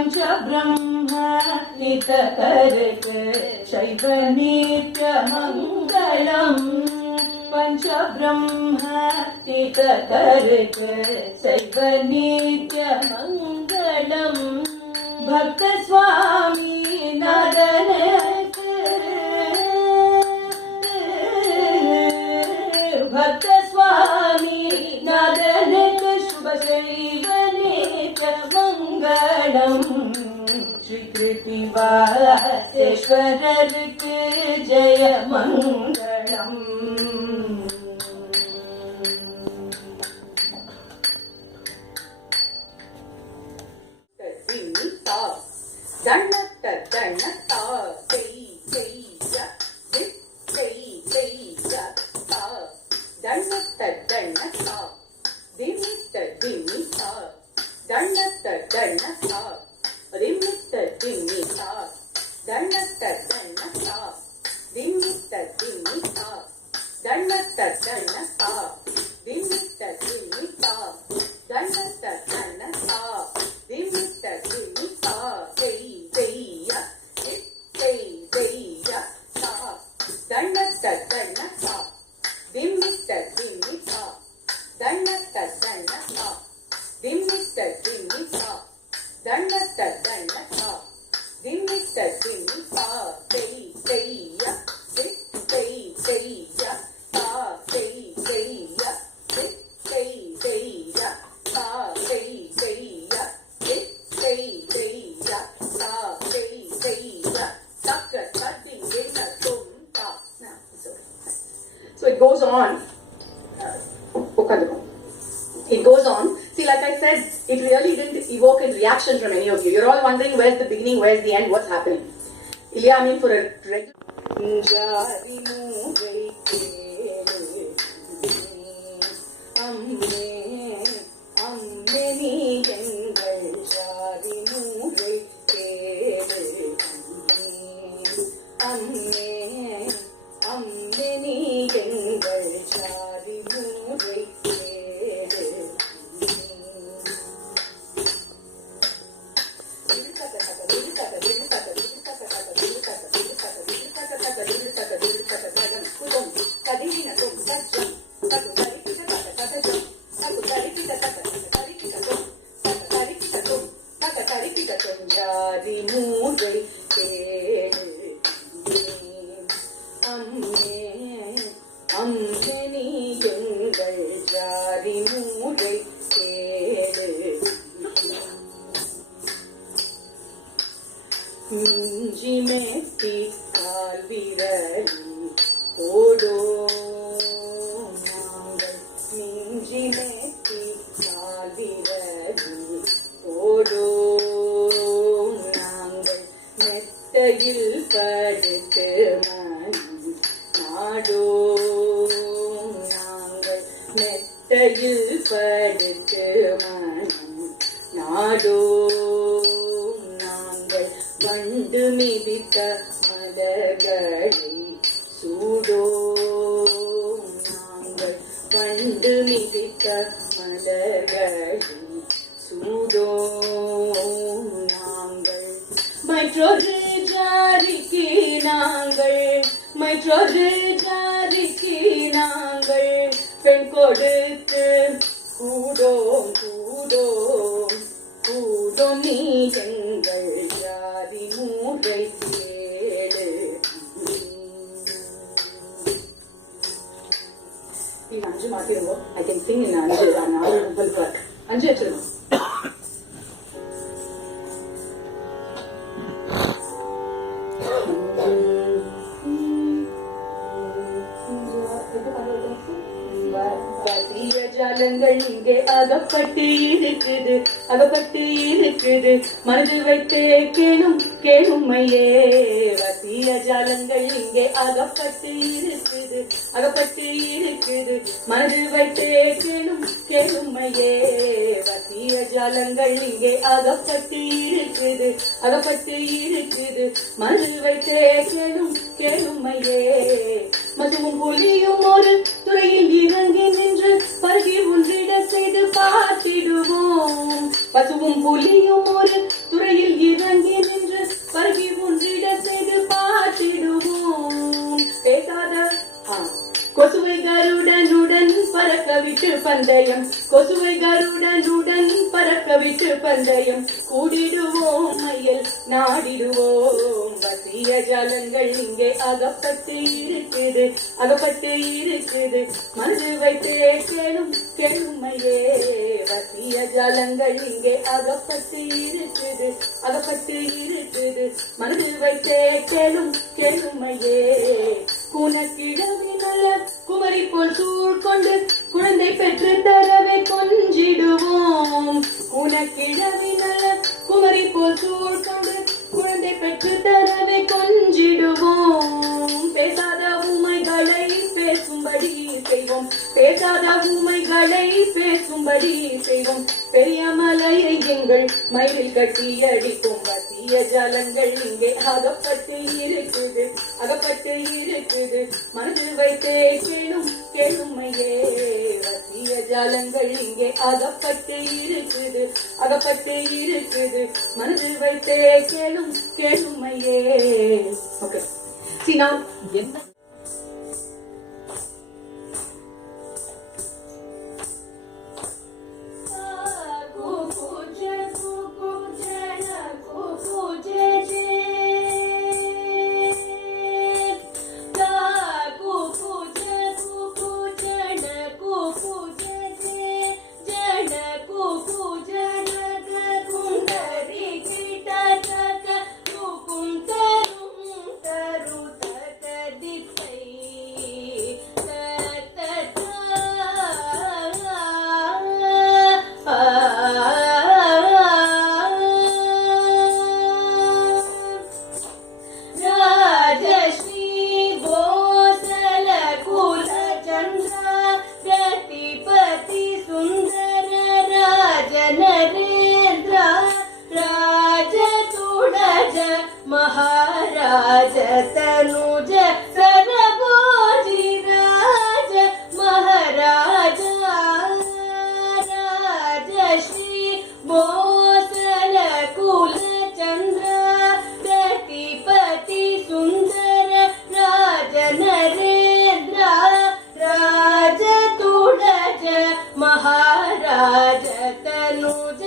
पंचब्रह्म हितकरक शैव नित्यमङ्गलम् पंचब्रह्म हितकरक शैव नित्यमङ्गलम् भक्त स्वामी नादनक भक्त स्वामी नादनक शुभ शैव नित्यमङ्गलम् श्री कृतिवासेश्वरर्क जय मङ्गलम् दण्डत दण्डता कै कै या दिस कै कै या ता दण्डत दण्डता दिमित दिमिता दण्डत दण्डता दिमित दिमिता दण्डत दण्डता दिमित दिमिता दण्डत दण्डता दिमित दिमिता दण्डत दण्डता दिमित दिमिता कै कै या दिस कै कै या ता दण्डत दण्डता दिमित दिमिता दण्डत दण्डता दिमित दिमिता दण्डत दण्डता दिमित दिमिता कै कै या दिस कै कै या ता कै कै या दिस कै कै या ता कै कै या दिस कै कै या ता कै कै या तक तदिंग गिना तुम ता. So it goes on. It goes on. See, like I said, it really didn't evoke a reaction from any of you. You're all wondering where's the beginning, where's the end, what's happening. Ilya, I mean, for a மிஞ்சி மேத்தி கால் விரலி ஓடோ நாங்கள் மிஞ்சி மேத்தி கால் விரலி ஓடோ நாங்கள் மெத்தையில் படுத்து மணி நாடோ நாங்கள் மெத்தையில் படுத்து மணி நாடோ வண்டு மிதித்த மலர்களை சூடோ நாங்கள் வண்டு மிதித்த மலர்களை சூடோ நாங்கள் மற்றொரு ஜாதிக்கு நாங்கள் மற்றொரு ஜாதிக்கு நாங்கள் பெண் கொடுத்து கூடோம் கூடோம் கூடோம் நீ எங்கள் ஜாதி மூரை கேளு. இது 5 மாத்திருவோம். I can sing in 5. நான் 4 உங்களுக்கு 5 வச்சிருவோம். ஜாலங்கள் இங்கே அகப்பட்டு இருக்குது அகப்பட்டு இருக்குது மனது வைத்தே கேளும் கேளுமையே வசிய ஜாலங்கள் இங்கே அகப்பட்டு இருக்குது அகப்பட்டு இருக்குது மனது வைத்தே கேளும் கேளுமையே வசிய ஜாலங்கள் இங்கே அகப்பட்டு இருக்குது அகப்பட்டு இருக்குது மனது வைத்தே கேளும் கேளுமையே மதுவும் புலியும் ஒரு துறையில் இறங்கி நின்று பருகி ஒன்றிட செய்து பார்த்திடுவோம் பசுவும் புலியும் ஒரு துறையில் பந்தயம், கொசுவை கருடனுடன் பறக்க விட்டு பந்தயம், கூடிடுவோம் மையல் நாடிடுவோம். வசிய ஜாலங்கள் இங்கே அகப்பட்டு இருக்குது, அகப்பட்டு இருக்குது, மனது வைத்தே கேளும் கேளுமையே. வசிய ஜாலங்கள் இங்கே அகப்பட்டு இருக்குது, அகப்பட்டு இருக்குது, மனது வைத்தே கேளும் கேளுமையே. குணக்கிழவி மலர் குமரி போல் சூழ் கொண்டு குழந்தை பெற்று தரவை கொஞ்சிடுவோம். குணக்கிழவி மலர் குமரி போல் சூழ் கொண்டு குழந்தை பெற்று தரவை கொஞ்சிடுவோம். பேசாத ஊமைகளை பேசும்படி செய்வோம், பேசாத ஊமைகளை பேசும்படி செய்வோம். பெரிய மலையை எங்கள் மயிலில் கட்டி அடிக்கும். வசிய ஜாலங்கள் இங்கே அகப்பட்டு இருக்குது, அகப்பட்டு இருக்குது, மனது வைத்தே கேளும் கேளுமையே. வசிய ஜாலங்கள் இங்கே அகப்பட்டு இருக்குது, அகப்பட்டு இருக்குது, மனது வைத்தே கேளும் கேளுமையே. ஓகே, see now என்ன महाराज तनुज सरभोजी राज महाराज राजश्री भोसल कुल चंद्र प्रतिपति सुंदर राज नरेंद्र राज तुड़ज महाराज तनुज